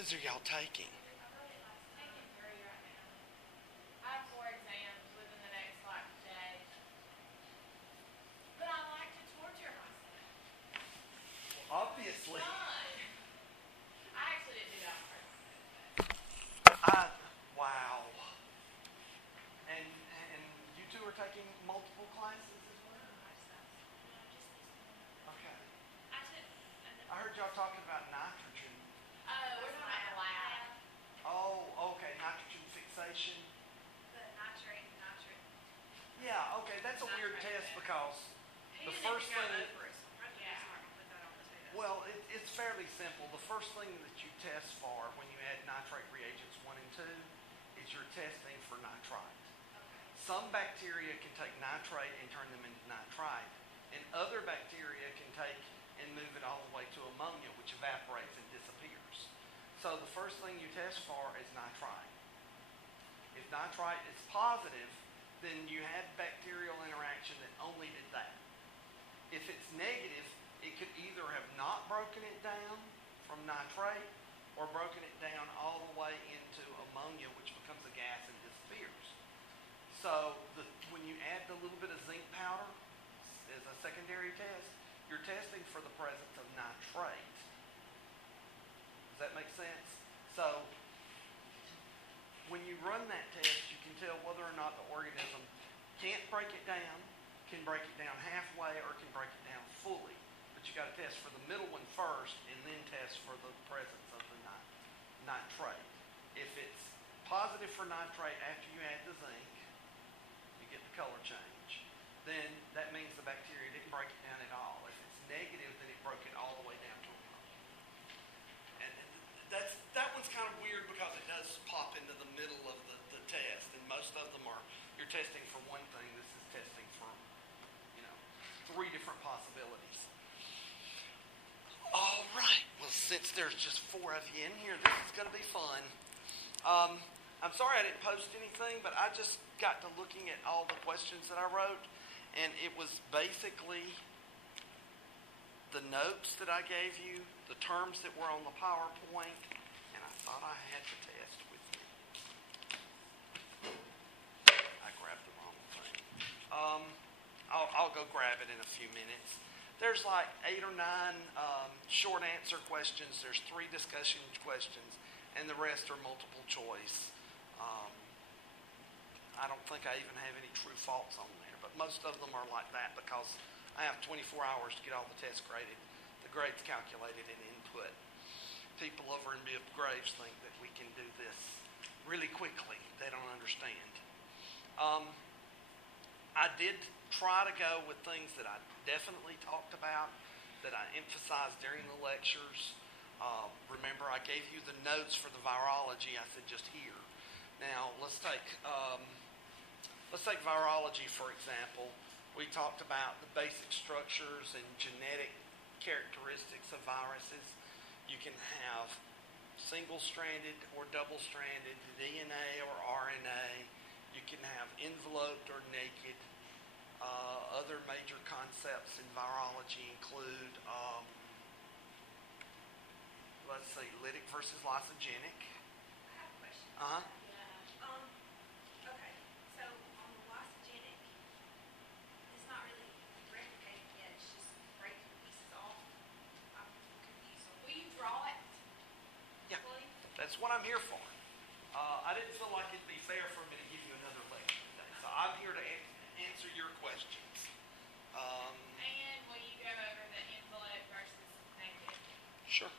classes are y'all taking? Taking 3 right now. I have 4 exams within the next day. But I like to torture myself. Obviously. Fun. I actually didn't do that on purpose. Wow. And you two are taking multiple classes as well? Okay. I heard y'all talking about nitrogen. We're talking about the lab. Oh, okay. Nitrogen fixation. The nitrate. Yeah, okay. That's a weird test because the first thing. Well, it's fairly simple. The first thing that you test for when you add nitrate reagents 1 and 2 is you're testing for nitrite. Some bacteria can take nitrate and turn them into nitrite, and other bacteria can take and move it all the way to ammonia, which evaporates and disappears. So the first thing you test for is nitrite. If nitrite is positive, then you had bacterial interaction that only did that. If it's negative, it could either have not broken it down from nitrate or broken it down all the way into ammonia, which becomes a gas and disappears. So when you add the little bit of zinc powder as a secondary test, you're testing for the presence of nitrate. Does that make sense? So when you run that test, you can tell whether or not the organism can't break it down, can break it down halfway, or can break it down fully. But you got to test for the middle one first and then test for the presence of the nitrate. If it's positive for nitrate after you add the zinc, you get the color change. Then that means the bacteria didn't break it down at all. If it's negative, then it broke it all the way down to ammonia. And that one's kind of weird because it does pop into the middle of the test, and most of them you're testing for one thing. This is testing for 3 different possibilities. All right. Well, since there's just 4 of you in here, this is going to be fun. I'm sorry I didn't post anything, but I just got to looking at all the questions that I wrote, and it was basically the notes that I gave you, the terms that were on the PowerPoint, and I thought I had the test with me. I grabbed the wrong thing. I'll go grab it in a few minutes. There's like 8 or 9 short answer questions. There's 3 discussion questions, and the rest are multiple choice. I don't think I even have any true false on there, but most of them are like that because I have 24 hours to get all the tests graded. The grades calculated and input. People over in Bibb Graves think that we can do this really quickly. They don't understand. I did try to go with things that I definitely talked about, that I emphasized during the lectures. Remember, I gave you the notes for the virology. I said just here. Now, let's take virology, for example. We talked about the basic structures and genetic characteristics of viruses. You can have single-stranded or double-stranded DNA or RNA. You can have enveloped or naked. Other major concepts in virology include, lytic versus lysogenic. I have a question. Uh-huh. Okay. So on the lysogenic, it's not really replicating yet. It's just breaking pieces off. I'm confused. Will you draw it? Yeah. Please? That's what I'm here for. I didn't feel like it'd be fair for me to give you another lecture today, so I'm here to answer your questions. And will you go over the envelope versus naked? Sure.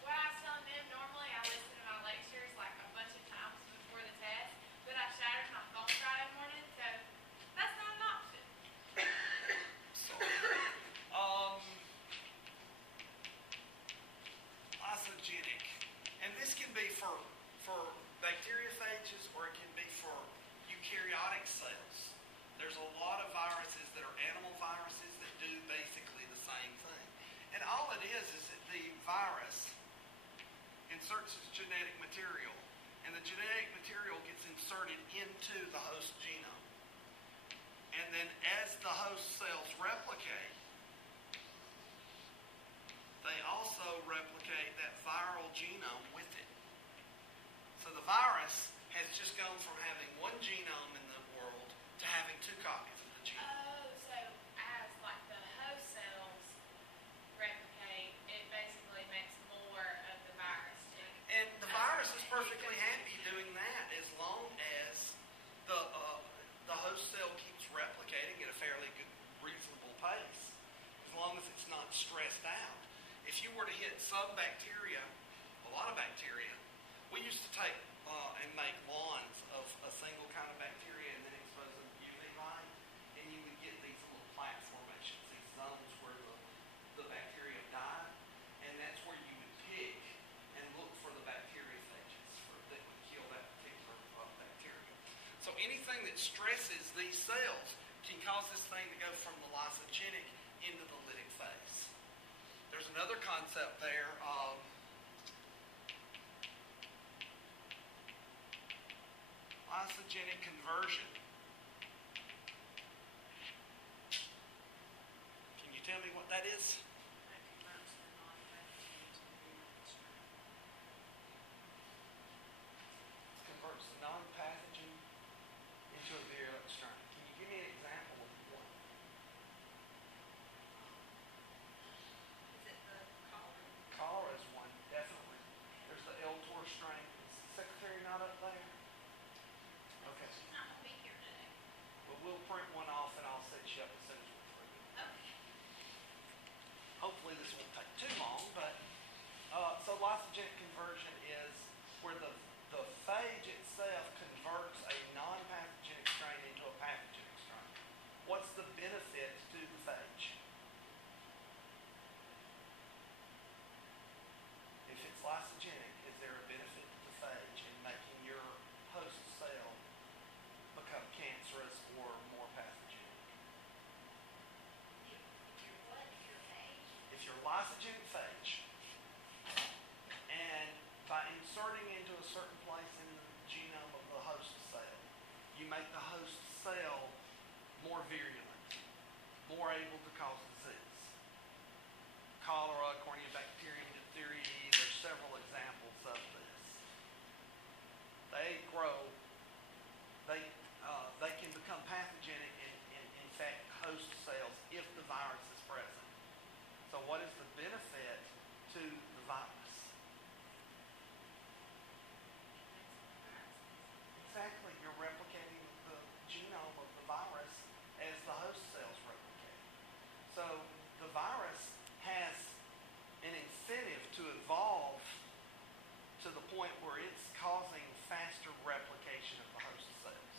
What I was telling them, normally I listen to my lectures like a bunch of times before the test, but I shattered my phone Friday morning, so that's not an option. Lysogenic. And this can be for bacteriophages or it can be for eukaryotic cells. There's a lot of viruses that are animal viruses that do basically the same thing. And all it is that the virus inserts its genetic material, and the genetic material gets inserted into the host genome. And then as the host cells replicate, they also replicate that viral genome with virus has just gone from having one genome in the world to having two copies of the genome. Oh, so as like the host cells replicate, it basically makes more of the virus too. And the virus is perfectly happy doing that as long as the host cell keeps replicating at a fairly good, reasonable pace, as long as it's not stressed out. If you were to hit some bacteria, a lot of bacteria, we used to take and make lawns of a single kind of bacteria and then expose them to UV light, and you would get these little plaque formations, these zones where the bacteria died, and that's where you would pick and look for the bacteriophages that would kill that particular bacteria. So anything that stresses these cells can cause this thing to go from the lysogenic into the lytic phase. There's another concept there of lysogenic conversion. Can you tell me what that is? That converts the non-pathogen to virulent strain. Converts the non-pathogen into a virulent strain. Can you give me an example of one? Is it the cholera? Cholera is one, definitely. There's the L-Tor strain. Is the secretary not up there? Okay. She's not gonna be here today. Well, we'll print one off and I'll set you up as soon as we're through. Okay. Hopefully this won't take too long, but so lysogenic conversion is where the phage itself converts a non-pathogenic strain into a pathogenic strain. What's the benefit to the phage? If it's lysogenic, is there a benefit to the phage in making your host cell become cancerous or more pathogenic? If you're what? If you're phage? If you're lysogenic phage, and by inserting into a certain place in the genome of the host cell, you make the host cell more virulent, more able to cause disease. Cholera, Corynebacterium, diphtheria, there's several examples of this. They grow, they can become pathogenic and infect host cells if the virus is present. So what is the benefit to the virus? Exactly, you're replicating the genome of the virus as the host cells replicate. So the virus has an incentive to evolve to the point where it's causing faster replication of the host cells.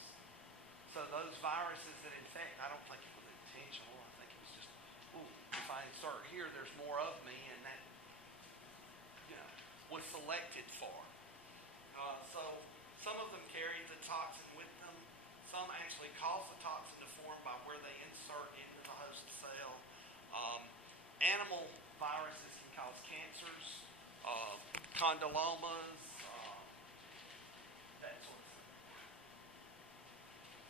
So those viruses that infect, I don't think it was intentional. I think it was just, ooh, if I insert here, there's more of me, and that, was selected for. So some of them carry the toxin with them. Some actually cause the toxin to form by where they insert into the host cell. Animal viruses can cause cancers, condylomas, that sort of thing.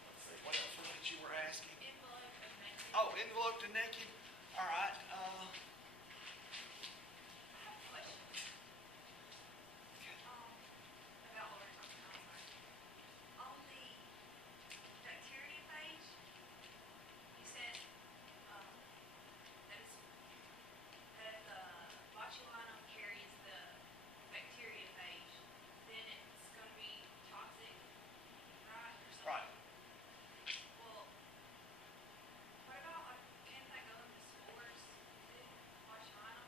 Let's see, what else was it you were asking? Envelope and naked. Oh, enveloped and naked. All right. I have a question. About what we're talking about, sorry. On the bacteriophage, you said, that if the botulinum carries the bacteriophage, then it's gonna be toxic, right, or something? Right. Well, what about, like, can't that go into spores, too, botulinum?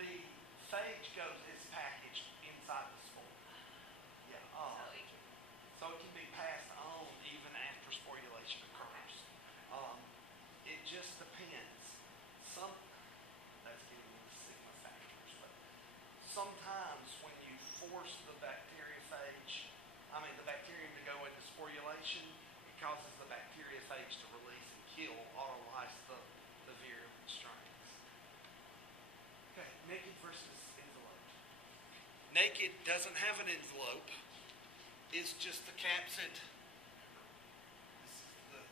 The phage is packaged inside the spore. Yeah. So it can be passed on even after sporulation occurs. It just depends. That's getting into sigma factors, but sometimes when you force the bacterium to go into sporulation, it causes the bacteriophage to release and kill, autolyse the virulent strains. Okay, naked versus enveloped. Naked doesn't have an envelope. It's just the capsid. This is the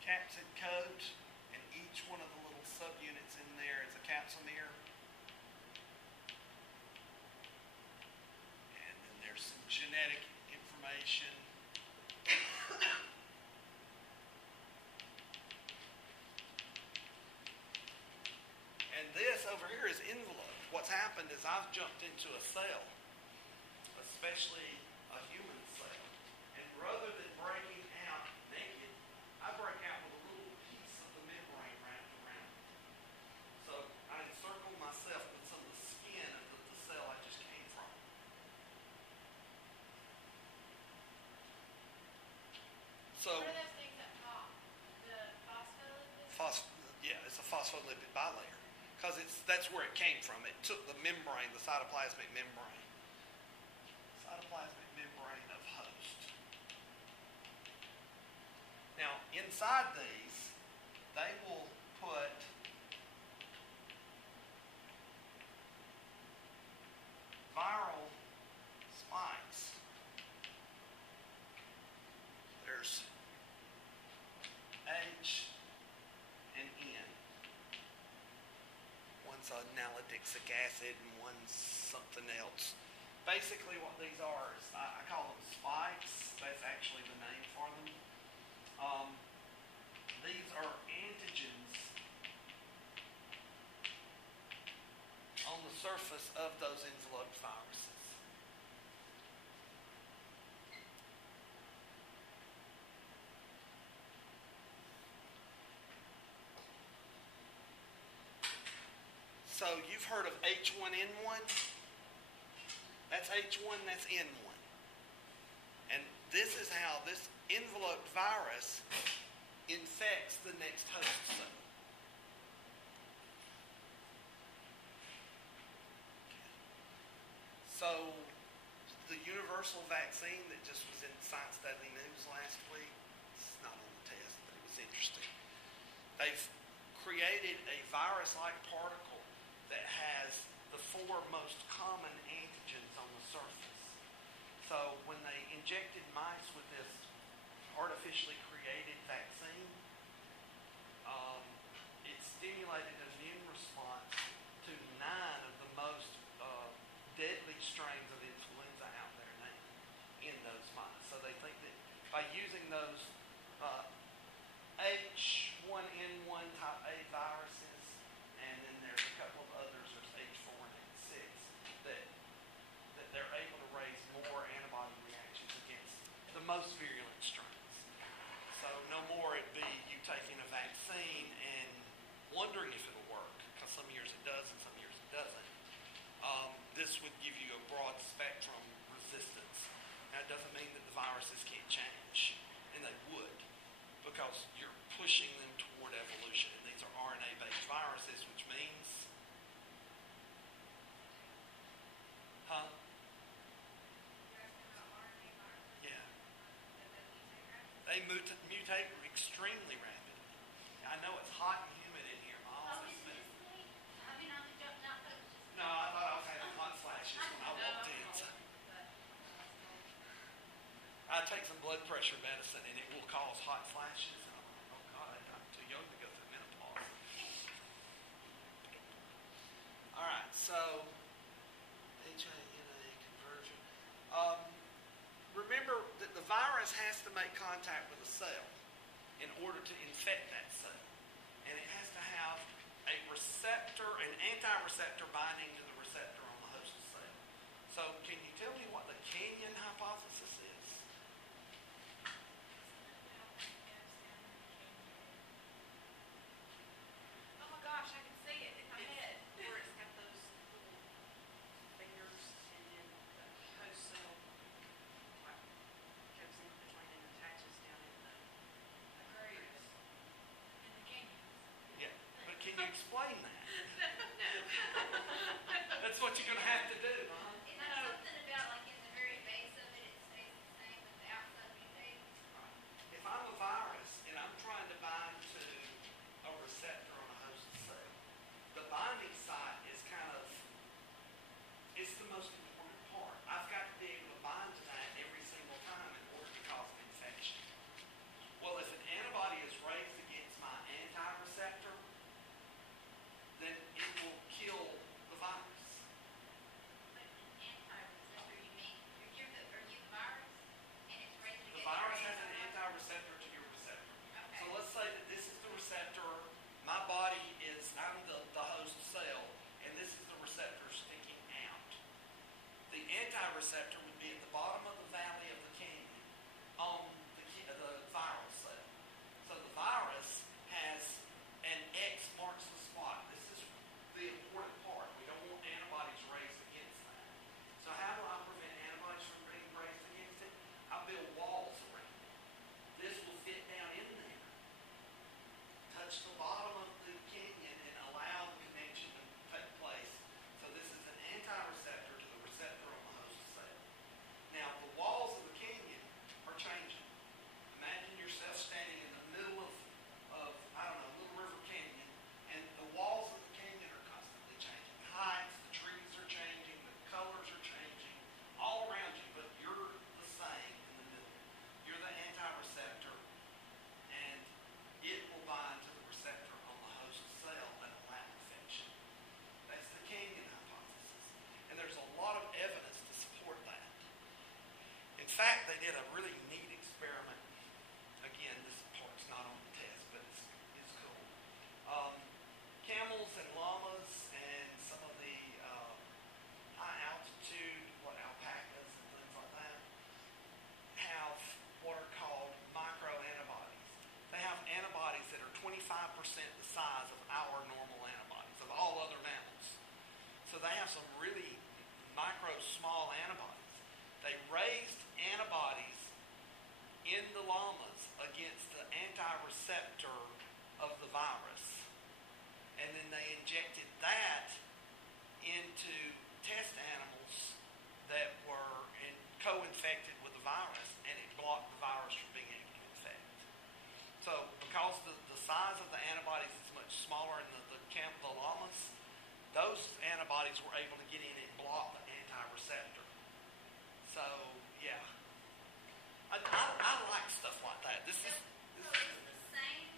capsid coat, and each one of the little subunits in there is a capsomere. over here is enveloped. What's happened is I've jumped into a cell, especially a human cell. And rather than breaking out naked, I break out with a little piece of the membrane wrapped around it. So I encircle myself with some of the skin of the cell I just came from. So, What are those things up top? The phospholipids? it's a phospholipid bilayer because that's where it came from. It took the membrane, the cytoplasmic membrane of host. Now, inside these, they will put viral spikes. There's H and N. One's a nalidixic acid and one's something else. Basically what these are is, I call them spikes. That's actually the name for them. These are antigens on the surface of those enveloped viruses. So you've heard of H1N1? That's H1, that's N1. And this is how this enveloped virus infects the next host cell. So the universal vaccine that just was in Science Daily News last week, it's not on the test, but it was interesting. They've created a virus-like particle that has the 4 most common antigens on the surface. So when they injected mice with this artificially created vaccine, it stimulated an immune response to 9 of the most deadly strains of influenza out there now in those mice. So they think that by using those H1N1 type A viruses, and then there's a couple of others, there's H4 and H6, that they're able to raise more antibody reactions against the most virulent strains. So no more it be you taking a vaccine and wondering if it'll work, because some years it does and some years it doesn't. This would give you a broad spectrum resistance. Now, it doesn't mean that the viruses can't change, and they would, because you're pushing them toward evolution. And these are RNA-based viruses, which means, You're asking about RNA viruses? yeah, That they mutate extremely rapidly. I know it's hot and humid in here, Oh, Miles. is this me? I mean, I'm just not that was just. No, I thought I was having hot flashes when I walked in. So I take some blood pressure medicine and it will cause hot flashes. And I'm like, oh God, I'm too young to go through menopause. All right, so HANA conversion. Remember that the virus has to make contact with a cell in order to infect that cell. And it has to have a receptor, an anti-receptor binding to the receptor on the host cell. So can you tell me what the Canyon hypothesis is? Oh my gosh, I can see it in my head. Where it's got those little fingers and then the host cell like goes in between and attaches down in the Grooves. In the canyon. Yeah, but can you explain that? That's what you're going to have to do, huh? Is that something about like in the very base of it, it stays the same, but the outside mutates? If I'm a virus and I'm trying to bind to a receptor on a host cell, the binding site is it's the most important part. I've got to be able to bind to that every single time in order to cause an infection. Well, if an antibody is raised against my anti-receptor, They raised antibodies in the llamas against the anti-receptor of the virus. And then they injected that into test animals that were co-infected with the virus, and it blocked the virus from being able to infect. So because the size of the antibodies is much smaller in the llamas, those antibodies were able to get in and block the anti-receptor. So, yeah. I like stuff like that. This is So it's the same,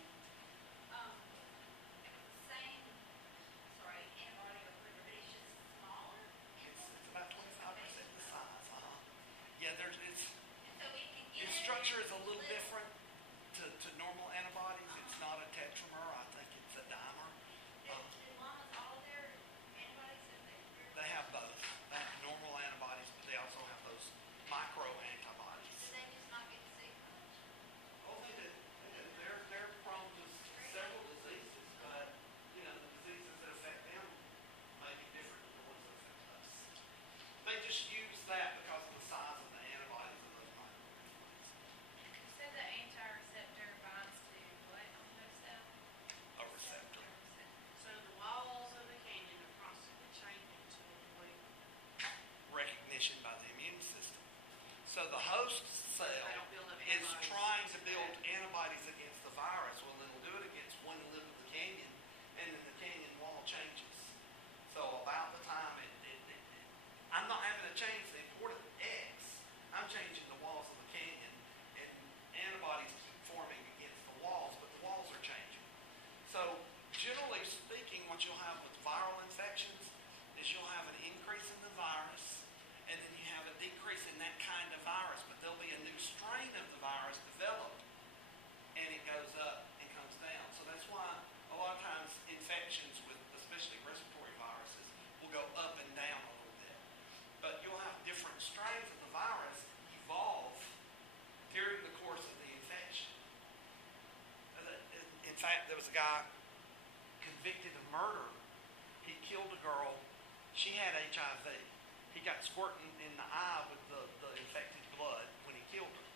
antibody or whatever, but it's just smaller? it's about 25% the size. Yeah, it's And so it can get its in structure there is a and little live. different to normal antibodies. It's not a tetramer. I think it's a dimer. Do llamas all their antibodies that they're They have both. They have normal antibodies, but they also have those micro antibodies. do they just not get sick much? Oh, they do. They do. They're prone to several diseases, but the diseases that affect them may be different than the ones that affect us. They just use that because of the size of the antibodies of those microantibodies. You said the anti-receptor binds to what on those cells? A receptor. So the walls of the canyon are constantly changing to avoid, Recognition by the immune system. So the host cell they don't build up is antibodies. trying to build antibodies against the virus. Well, it'll do it against one lip of the canyon, and then the canyon wall changes. So about the time I'm not having to change the important X. I'm changing the walls of the canyon, and antibodies keep forming against the walls, but the walls are changing. So generally speaking, what you'll have with viral infections is you'll have an increase in the virus, and then you have a decrease in that kind of virus, but there'll be a new strain of the virus developed, and it goes up and comes down. So that's why a lot of times infections with especially respiratory viruses will go up and down a little bit. But you'll have different strains of the virus evolve during the course of the infection. In fact, there was a guy convicted of murder. He killed a girl. She had HIV. He got squirting in the eye with the infected blood when he killed her.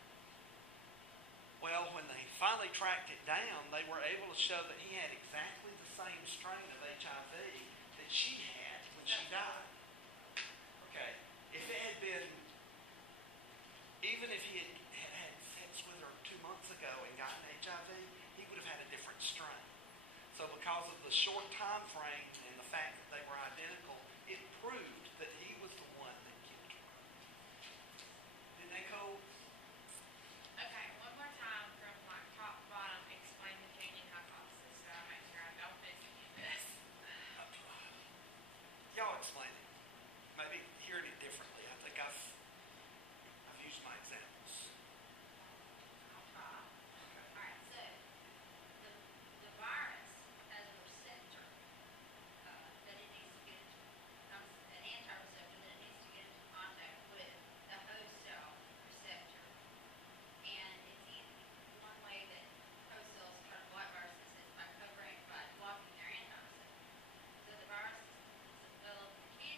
Well, when they finally tracked it down, they were able to show that he had exactly the same strain of HIV that she had when she died. Okay. If it had been, even if he had sex with her 2 months ago and gotten HIV, he would have had a different strain. So because of the short time frame and the fact that they were identical, it proved that he was the one that killed her. Isn't that cool? Okay, one more time from like top to bottom, explain the canyon hypothesis so I make sure I don't miscue this. Y'all explain it. Maybe hearing it differently. I think I've used my examples. I'll try. All right, so the virus has a receptor that it needs to get into, an anti-receptor that it needs to get into contact with the host cell receptor. And one way that host cells try to block viruses is by blocking their anti-receptor. So the virus is developed in the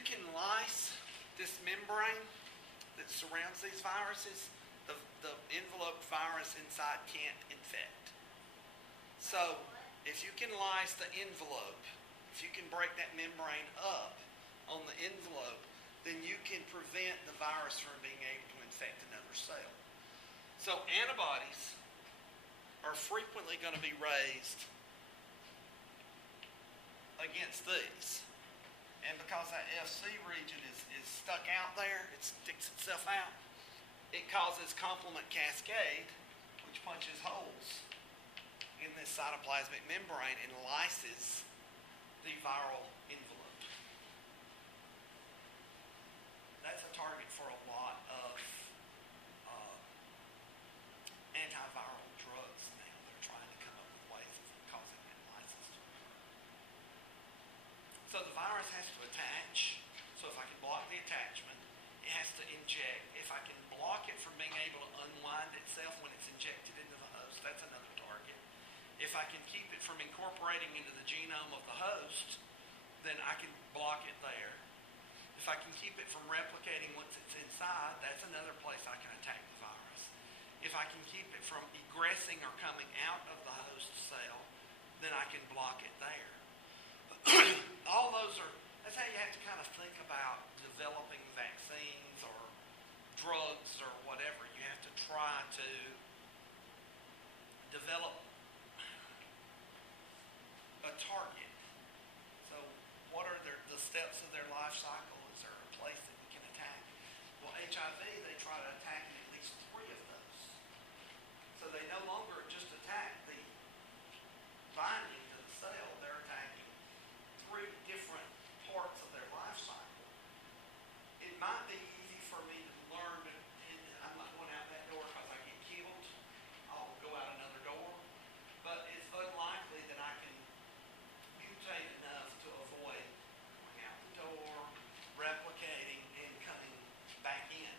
you can lyse this membrane that surrounds these viruses, the enveloped virus inside can't infect. So, if you can lyse the envelope, if you can break that membrane up on the envelope, then you can prevent the virus from being able to infect another cell. So, antibodies are frequently going to be raised against these. And because that FC region is stuck out there, it sticks itself out, it causes complement cascade, which punches holes in this cytoplasmic membrane and lyses the viral envelope. That's a target for a lot of antiviral drugs now. They're trying to come up with ways of causing that lysis to occur. So the virus has to attach. So if I can block the attachment, it has to inject. If I can block it from being able to unwind itself when it's injected into the host, that's another target. If I can keep it from incorporating into the genome of the host, then I can block it there. If I can keep it from replicating once it's inside, that's another place I can attack the virus. If I can keep it from egressing or coming out of the host cell, then I can block it there. All those are, that's how you have to kind of think about developing vaccines or drugs or whatever. You have to try to develop a target. So what are the steps of their life cycle? Is there a place that we can attack? Well, HIV, they try to attack at least 3 of those. So they no longer just attack the binding to the cell, they're attacking 3 different parts of their life cycle. It might be easy for me to learn, and I'm not going out that door because I get killed. I'll go out another door. But it's unlikely that I can mutate enough to avoid going out the door, replicating, and coming back in.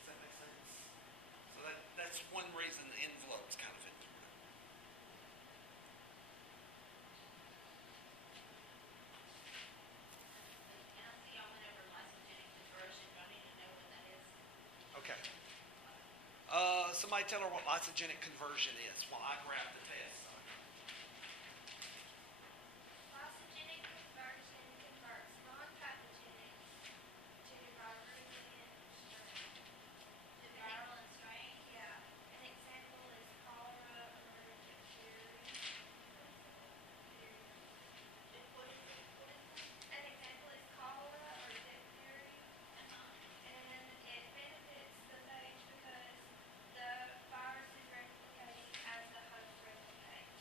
Does that make sense? So that's one reason the envelope's kind of important. And I see y'all went over lysogenic conversion. Do I need to know what that is? Okay. Somebody tell her what lysogenic conversion is while I grab the test. Lysogenic conversion converts non-pathogenic to virulent strain. The viral and strain? Yeah, an example is cholera or diphtheria. What is it? An example is cholera or diphtheria, Uh-huh. and it benefits the phage because the virus is replicating as the host replicates.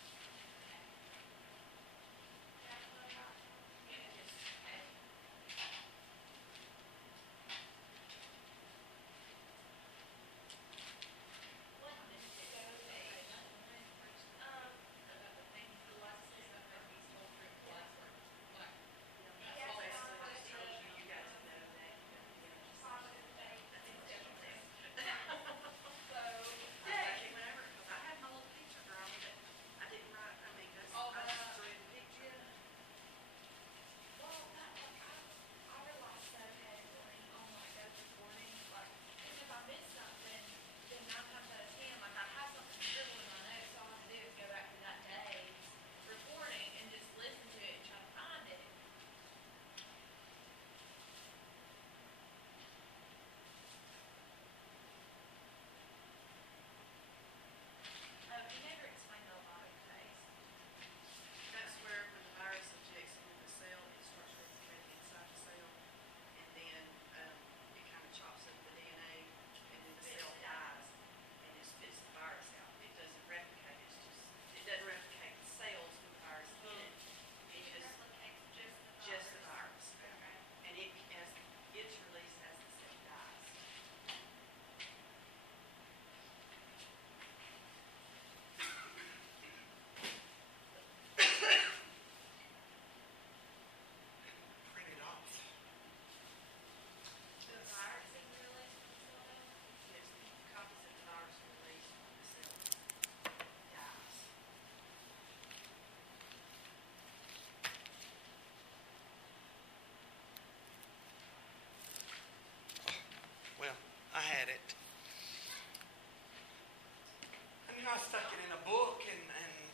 I stuck it in a book, and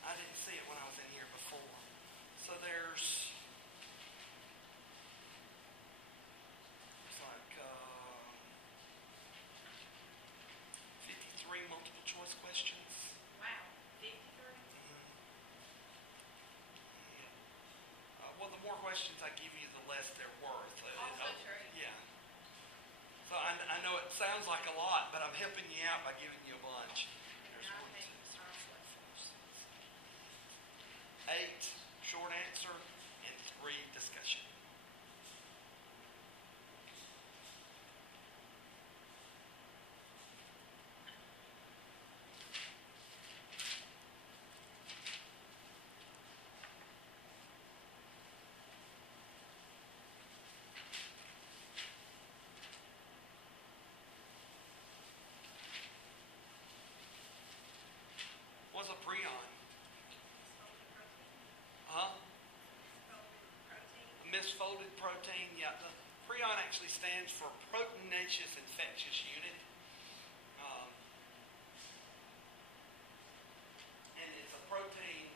I didn't see it when I was in here before. So there's like 53 multiple choice questions. Wow, 53. Well, the more questions I give you, the less they're worth. Also true. Yeah. So I know it sounds like a lot, but I'm helping you out by giving you a bunch. There's Yeah, I 1, 2, think 3, 4, honestly. 5, 6, 8 short answer and 3 discussion. What's a prion? Huh? Misfolded protein. Yeah, the prion actually stands for proteinaceous infectious unit. And it's a protein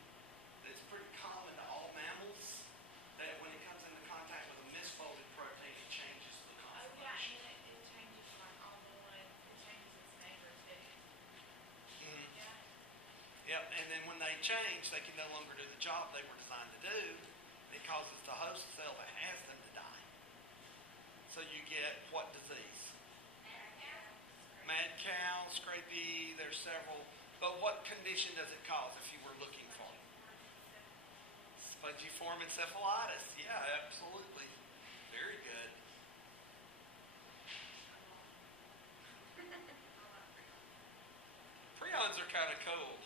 that's pretty common to all mammals, that when it comes into contact with a misfolded protein, it changes the Oh, yeah, conformation. and it changes like all the one, it changes its neighbors, didn't it? Mhm. Yeah. Yep, and then when they change, they can no longer do the job they were designed to do. It causes the host cell that has them to die. So you get what disease? Mad cow, scrapie, there's several. But what condition does it cause if you were looking for it? Spongiform encephalitis. Yeah, absolutely. Very good. Prions are kind of cool.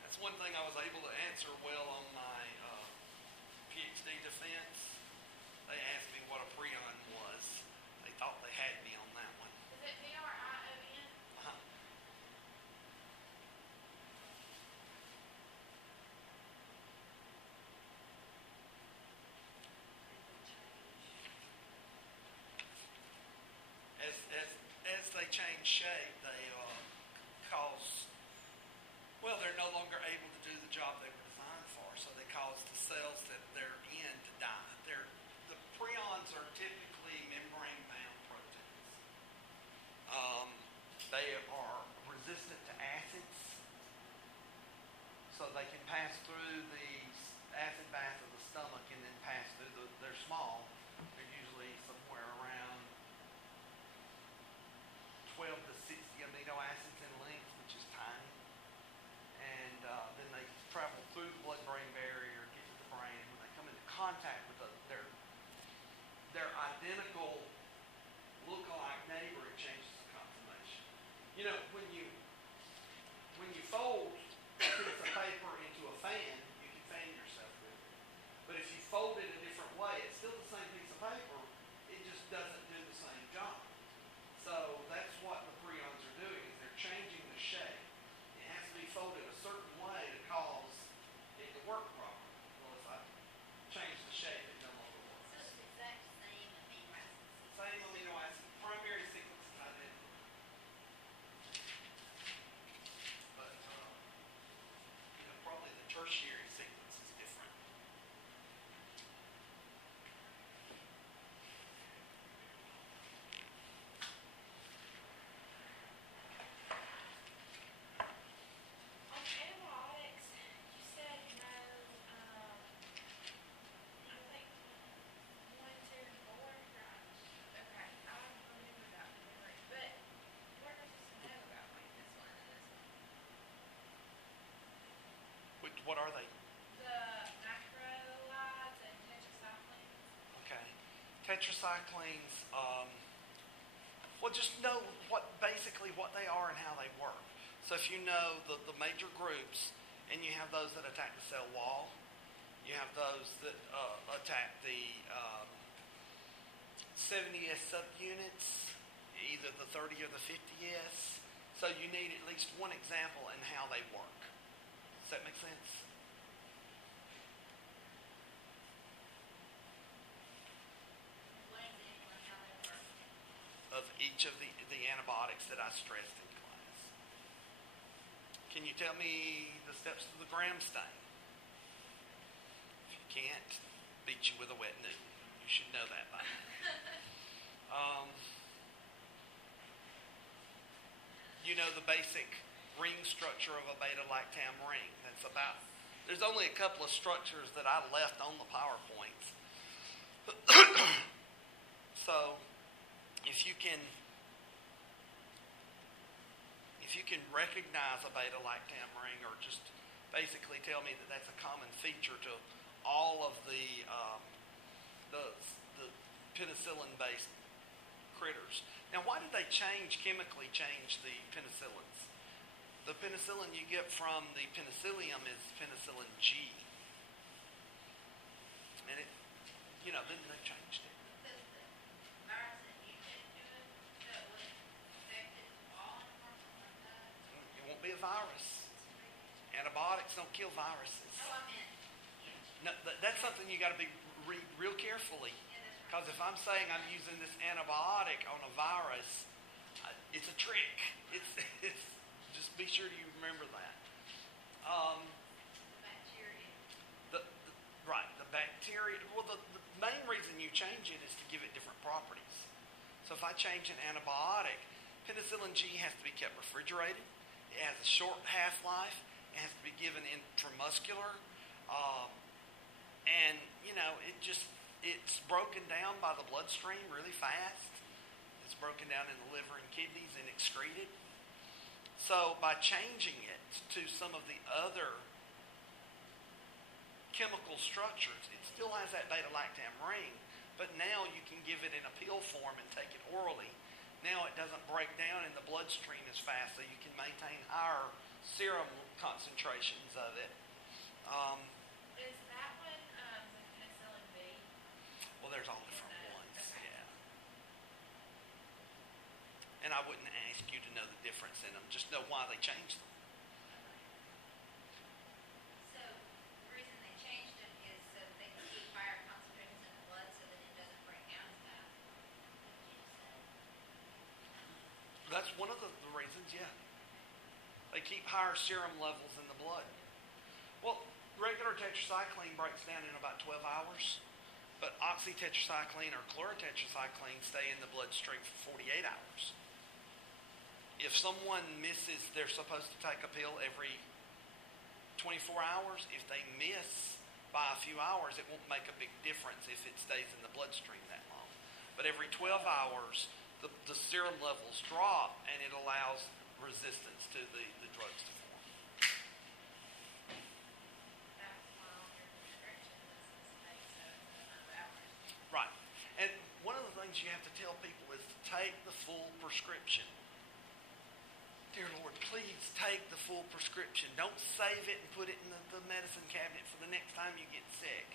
That's one thing I was able to answer well on my PhD defense. They asked me what a prion was. They thought they had me on that one. Is it P-R-I-O-N? Uh-huh. As they change shape, they cause, well, they're no longer able to do the job they were designed for, so they cause the cells that they're in to die. The prions are typically membrane-bound proteins. They are resistant to acids, so they can pass through the acid bath of the stomach and then pass through they're small. They're usually somewhere around 12 to 60 amino acids in length, which is tiny. And then they travel through the blood-brain barrier, get to the brain, and when they come into contact with their identical look-alike neighbor, it changes the conformation. You know, when you fold a piece of paper into a fan, you can fan yourself with it. But if you fold it a different way, it's still the same piece of paper. It just doesn't do the same job. So that's what the prions are doing, is they're changing the shape. It has to be folded a certain way to cause it to work properly. Well, if I change the shape, it no longer So works. it's the exact same amino acids. Same amino acid, primary sequence is identical. But, probably the tertiary sequence is different. On antibiotics, you said no, I think 1, 2, and 4, right? Okay, I remember that memory, but what are just no about like this one and this one? What are they? The macrolides and tetracyclines. Okay. Tetracyclines, well, just know basically what they are and how they work. So if you know the major groups, and you have those that attack the cell wall, you have those that attack the 70S subunits, either the 30 or the 50S. So you need at least one example in how they work. Does that make sense? One example of how they work. Of each of the antibiotics that I stressed in class. you tell me the steps to the gram stain? If you can't, beat you with a wet noodle. You should know that by now. You know the basic ring structure of a beta-lactam ring. There's only a couple of structures that I left on the PowerPoints. So, if you can recognize a beta-lactam ring, or just basically tell me that that's a common feature to all of the penicillin-based critters. Now, why did they chemically change the penicillins? The penicillin you get from the penicillium is penicillin G. And then they changed it. Because the virus that mutated to it, so it would affect it all in a person like that? It won't be a virus. Antibiotics don't kill viruses. Oh, I meant, yeah. No, that's something you got to be real carefully. Yeah, that's right. Because if I'm saying I'm using this antibiotic on a virus, it's a trick. It's just be sure you remember that. The bacteria. The bacteria. Well, the main reason you change it is to give it different properties. So if I change an antibiotic, penicillin G has to be kept refrigerated. It has a short half-life. It has to be given intramuscular. And, it's broken down by the bloodstream really fast. It's broken down in the liver and kidneys and excreted. So by changing it to some of the other chemical structures, it still has that beta-lactam ring, but now you can give it in a pill form and take it orally. Now it doesn't break down in the bloodstream as fast, so you can maintain higher serum concentrations of it. Is that one the penicillin B? Well, there's all different ones, Okay. yeah. And I wouldn't ask you to know the difference in them. Just know why they changed them. So, the reason they changed it is so that they can keep higher concentrations in the blood so that it doesn't break down as fast, like you said. That's one of the reasons, yeah. They keep higher serum levels in the blood. Well, regular tetracycline breaks down in about 12 hours, but oxytetracycline or chlorotetracycline stay in the bloodstream for 48 hours. If someone misses, they're supposed to take a pill every 24 hours. If they miss by a few hours, it won't make a big difference if it stays in the bloodstream that long. But every 12 hours, the serum levels drop, and it allows resistance to the drugs to form. That's why on your prescription it says 7 hours. Right. And one of the things you have to tell people is to take the full prescription. Dear Lord, please take the full prescription. Don't save it and put it in the medicine cabinet for the next time you get sick.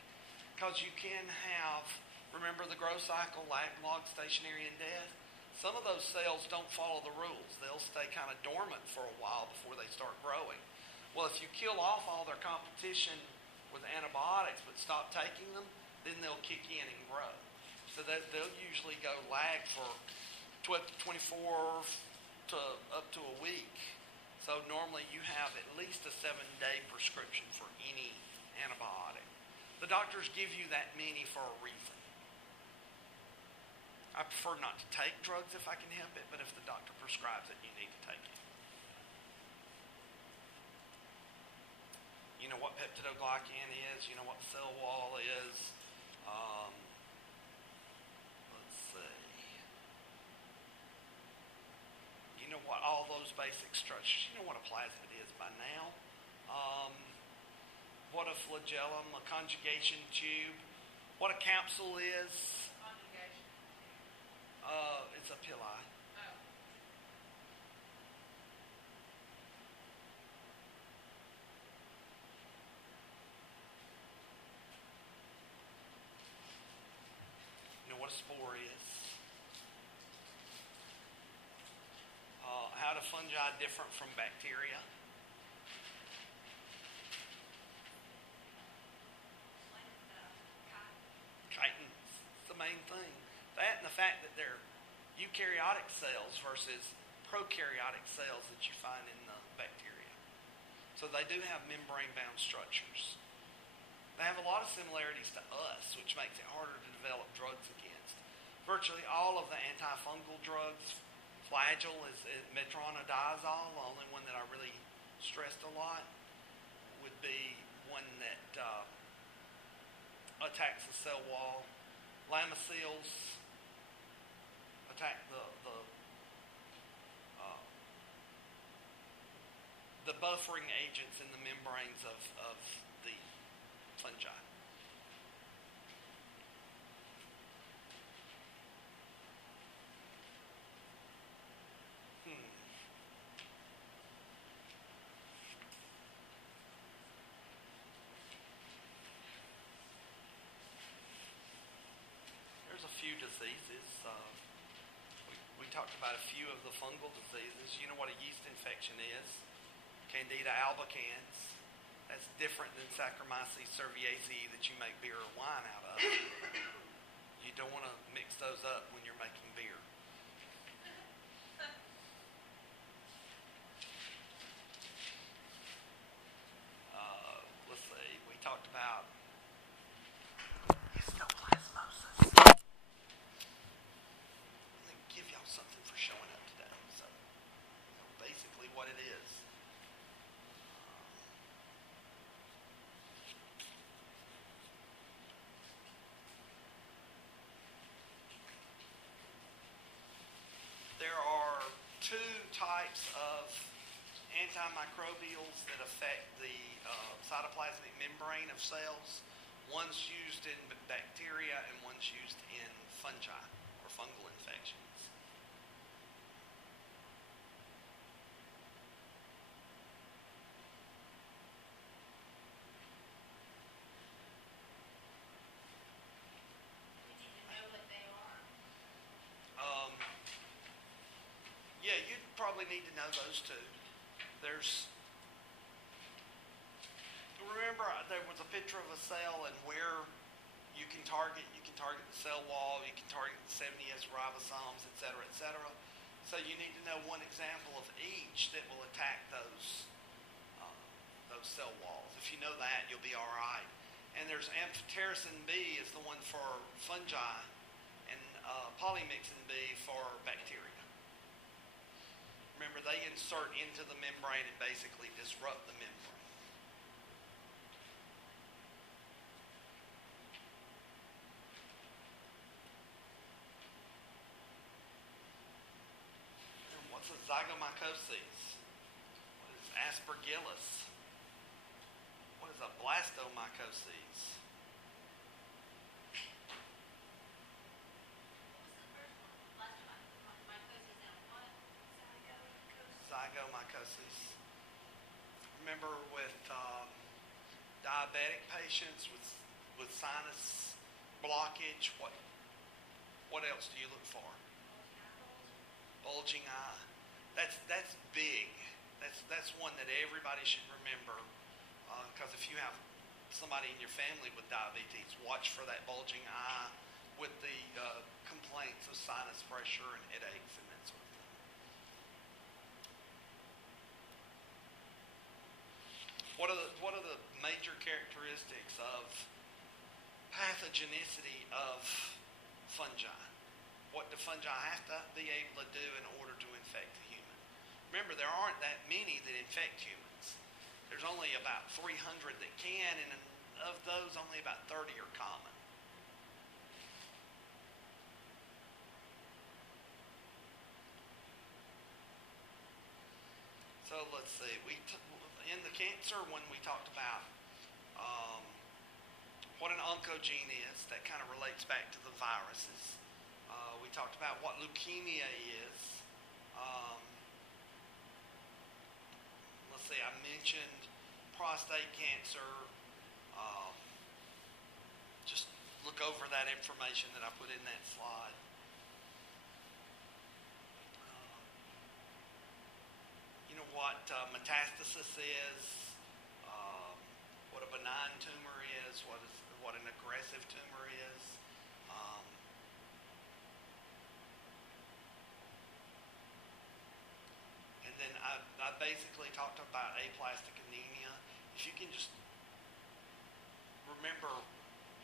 Because you can have, remember the growth cycle, log, stationary, and death? Some of those cells don't follow the rules. They'll stay kind of dormant for a while before they start growing. Well, if you kill off all their competition with antibiotics but stop taking them, then they'll kick in and grow. So they'll usually go lag for 12 to 24 to up to a week. So normally you have at least a 7-day prescription for any antibiotic. The doctors give you that many for a reason. I prefer not to take drugs if I can help it, but if the doctor prescribes it, you need to take it. You know what peptidoglycan is. You know what the cell wall is. Let's see. You know what all those basic structures. You know what a plasmid is by now. What a flagellum, a conjugation tube. What a capsule is. Conjugation. It's a pili. Oh. You know what a spore is. How do fungi different from bacteria? Chitin. It's the main thing. That and the fact that they're eukaryotic cells versus prokaryotic cells that you find in the bacteria. So they do have membrane-bound structures. They have a lot of similarities to us, which makes it harder to develop drugs against. Virtually all of the antifungal drugs, Flagyl is metronidazole. The only one that I really stressed a lot would be one that attacks the cell wall. Lamiseals attack the buffering agents in the membranes of the fungi. There's a few diseases. We talked about a few of the fungal diseases. You know what a yeast infection is? Candida albicans. That's different than Saccharomyces cerevisiae that you make beer or wine out of. You don't want to mix those up when you're making beer. Let's see. We talked about histoplasmosis. Let me give y'all something for showing up today. So, basically what it is. There are two types of antimicrobials that affect the cytoplasmic membrane of cells. One's used in bacteria and one's used in fungi or fungal infections. We need to know what they are. Yeah, you'd probably need to know those two. Remember there was a picture of a cell and where you can target the cell wall, you can target the 70S ribosomes, et cetera, So you need to know one example of each that will attack those cell walls. If you know that, you'll be all right. And there's amphotericin B is the one for fungi, and polymyxin B for bacteria. Remember, they insert into the membrane and basically disrupt the membrane. And what's a zygomycosis? What is aspergillus? What is a blastomycosis? What was the first one? Mycosis and what? Zygomycosis. Remember with diabetic patients with sinus blockage, what else do you look for? Bulging eye. That's big. That's one that everybody should remember, because if you have somebody in your family with diabetes, watch for that bulging eye with the complaints of sinus pressure and headaches and that sort of thing. What are the major characteristics of pathogenicity of fungi? What do fungi have to be able to do in order to infect the human? Remember, there aren't that many that infect humans. There's only about 300 that can, and of those, only about 30 are common. So let's see. In the cancer one, we talked about what an oncogene is. That kind of relates back to the viruses. We talked about what leukemia is. Let's see. I mentioned prostate cancer. Just look over that information that I put in that slide. You know what metastasis is, what a benign tumor is, what an aggressive tumor is. And then I basically talked about aplastic anemia. If you can just remember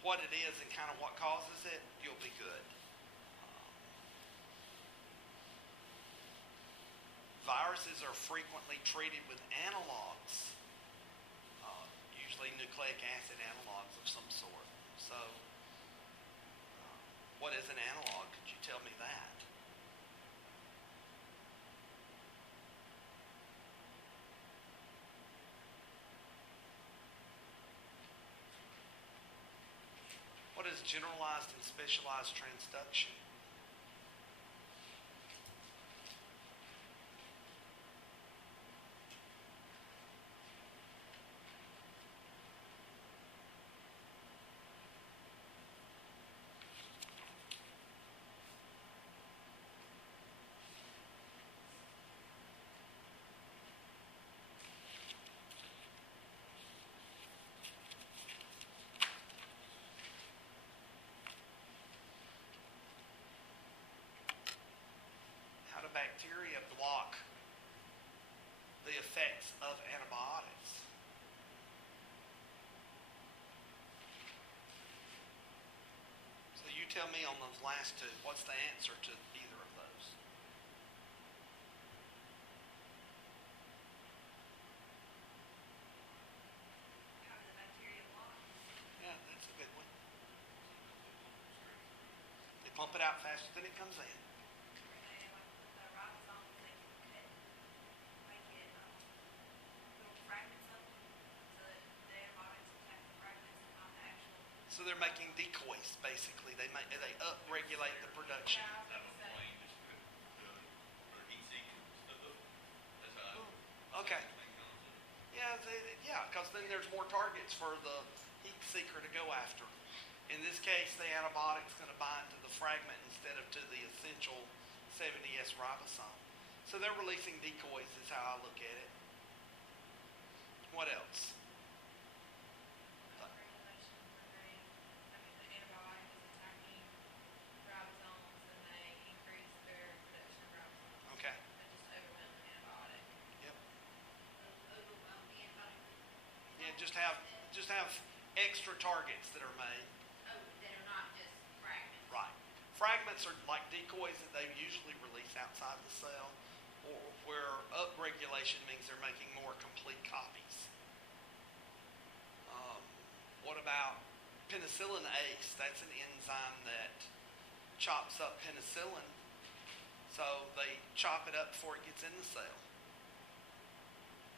what it is and kind of what causes it, you'll be good. Viruses are frequently treated with analogs, usually nucleic acid analogs of some sort. So, what is an analog? Could you tell me that? What is generalized and specialized transduction? How do bacteria block the effects of antibiotics? So you tell me on those last two, what's the answer to either of those? How does the bacteria block? Yeah, that's a good one. They pump it out faster than it comes in. They like put the ribosomes, they can cut, make it little fragments of them, so that the antibiotics attack the fragments and not the actual. So they're making decoys, basically. They upregulate the production. Yeah, I was That gonna was say. plain, just for heat sink and stuff. That's how I. Okay. Think concept. Yeah, because then there's more targets for the heat seeker to go after. In this case, the antibiotic's going to bind to the fragment instead of to the essential 70S ribosome. So they're releasing decoys is how I look at it. What else? Upregulation when the antibiotic is attacking ribosomes and they increase their production of ribosomes. Okay. They just overwhelm the antibiotic. Yep. Overwhelm the antibiotic. Yeah, just have extra targets that are made. Oh, that are not just fragments. Right. Fragments are like decoys that they usually release outside the cell, or where upregulation means they're making more complete copies. What about penicillin A? That's an enzyme that chops up penicillin. So they chop it up before it gets in the cell.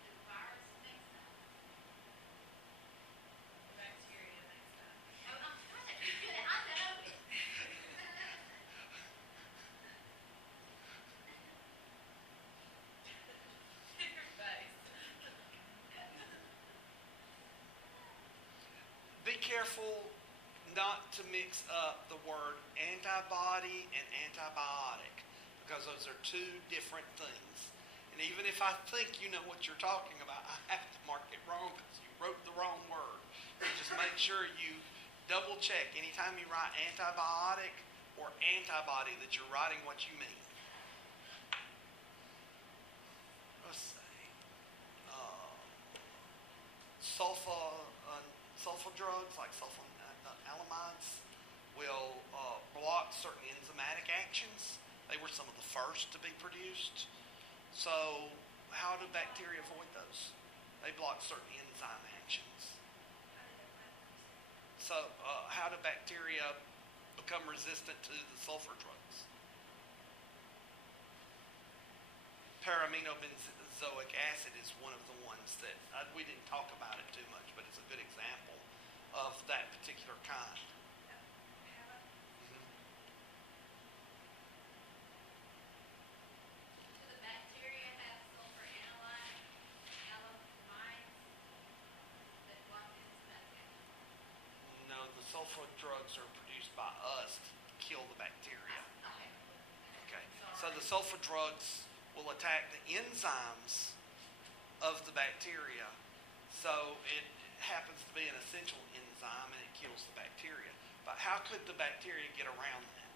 The virus makes that. The bacteria makes that. Oh, I'm trying to figure it out. I know it. Your face. Be careful not to mix up the word antibody and antibiotic, because those are two different things. And even if I think you know what you're talking about, I have to mark it wrong because you wrote the wrong word. So just make sure you double check anytime you write antibiotic or antibody that you're writing what you mean. Let's see. Sulfa drugs like sulfonamides will block certain enzymatic actions. They were some of the first to be produced. So how do bacteria avoid those? They block certain enzyme actions. So how do bacteria become resistant to the sulfur drugs? Paraminobenzoic acid is one of the ones that we didn't talk about it too much, but it's a good example of that particular kind. Do the bacteria have sulfur alamides that block enzymatic action? No, the sulfur drugs are produced by us to kill the bacteria. Okay. Okay, so the sulfur drugs will attack the enzymes of the bacteria. So it happens to be an essential enzyme and it kills the bacteria. But how could the bacteria get around that?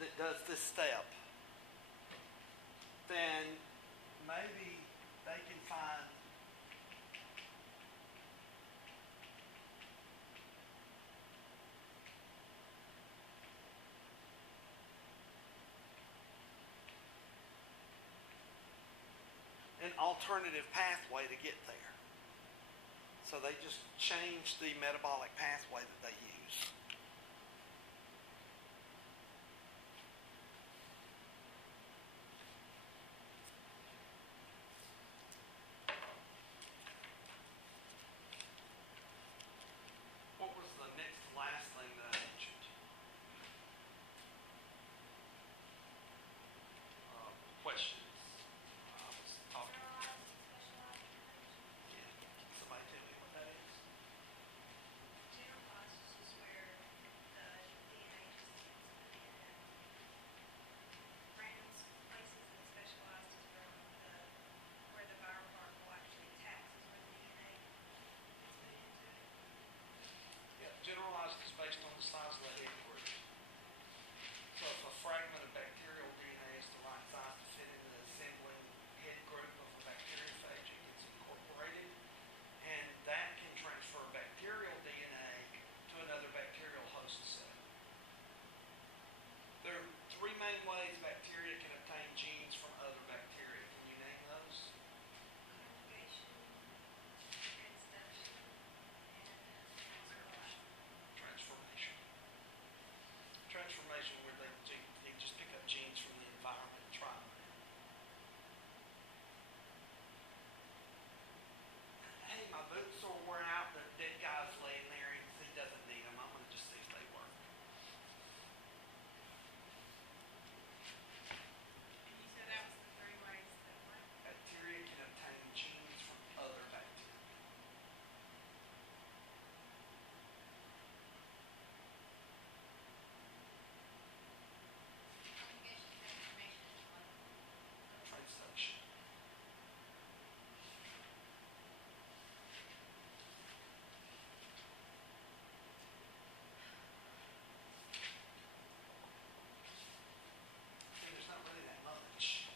that does this step, then maybe they can find an alternative pathway to get there. So they just change the metabolic pathway that they use. What was the next to last thing that I mentioned? Questions? I was talking. Yeah. Can somebody tell me what that is? Generalized is just where the DNA just gets put in random places, and specialized is where the viral particle actually attacks, is where the DNA gets put into it. Yeah, generalized is based on the size of the head group. So if a fragment of bacterial DNA is the right size to fit into the assembling head group of a bacteriophage, it gets incorporated, and that can transfer bacterial DNA to another bacterial host cell. There are three main ways bacteria can obtain genes from other bacteria. Can you name those? Conjugation, transduction, and transferalization. Transformation. Transformation, where they just pick up genes from the environment and try them out. Hey, my boots are worn out. The dead guy's laying there. He doesn't need them. I'm going to just see if they work. And you said that was the three ways that what? Bacteria can obtain genes from other bacteria. Conjugation transformation is one. Transduction. And there's not really that much.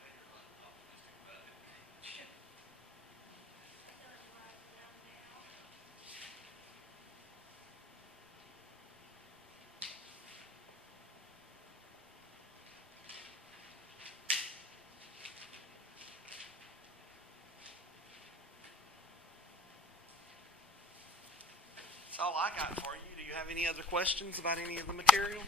Hey, you're not optimistic about it. I feel like we're out down now. That's all I got for you. Do you have any other questions about any of the material?